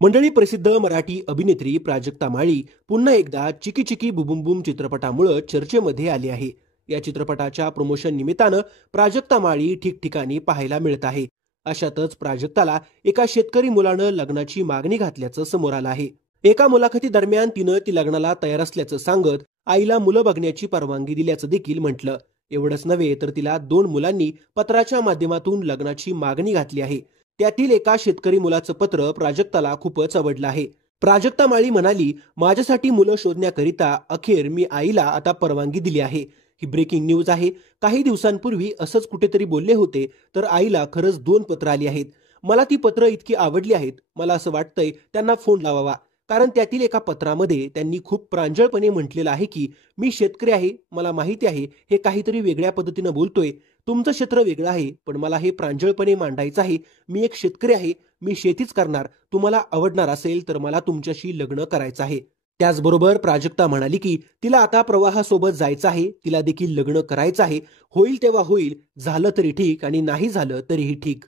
मंडळी, प्रसिद्ध मराठी अभिनेत्री प्राजक्ता माळी पुन्हा एकदा चिकी चिकी बुबुम बुम चित्रपटामुळे चर्चेमध्ये आली आहे. या चित्रपटाच्या प्रमोशन निमित्तानं प्राजक्ता माळी ठिकठिकाणी पाहायला मिळत आहे. अशातच प्राजक्ताला एका शेतकरी मुलानं लग्नाची मागणी घातल्याचं समोर आलं आहे. एका मुलाखती दरम्यान तिनं ती लग्नाला तयार असल्याचं सांगत आईला मुलं बघण्याची परवानगी दिल्याचं देखील म्हटलं. एवढंच नव्हे तर तिला 2 मुलांनी पत्राच्या माध्यमातून लग्नाची मागणी घातली आहे. त्यातील एका शेतकरी मुलाचं पत्र प्राजक्ताला खूपच आवडलं आहे. प्राजक्ता माळी म्हणाली, माझ्यासाठी मुलं शोधण्याकरिता अखेर मी आईला आता परवानगी दिली आहे. ही ब्रेकिंग न्यूज आहे. काही दिवसांपूर्वी असंच कुठेतरी बोलले होते, तर आईला खरंच 2 पत्र आली आहेत. मला ती पत्र इतकी आवडली आहेत, मला असं वाटतंय त्यांना फोन लावावा. कारण त्यातील एका पत्रामध्ये त्यांनी खूप प्रांजळपणे म्हटलेलं आहे की मी शेतकरी आहे, मला माहिती आहे हे काहीतरी वेगळ्या पद्धतीनं बोलतोय. तुमचं क्षेत्र वेगळं आहे, पण मला हे प्रांजळपणे मांडायचं आहे. मी एक शेतकरी आहे, मी शेतीच करणार. तुम्हाला आवडणार असेल तर मला तुमच्याशी लग्न करायचं आहे. त्याचबरोबर प्राजक्ता म्हणाली की तिला आता प्रवाहासोबत जायचं आहे, तिला देखील लग्न करायचं आहे. होईल तेव्हा होईल, झालं तरी ठीक आणि नाही झालं तरीही ठीक.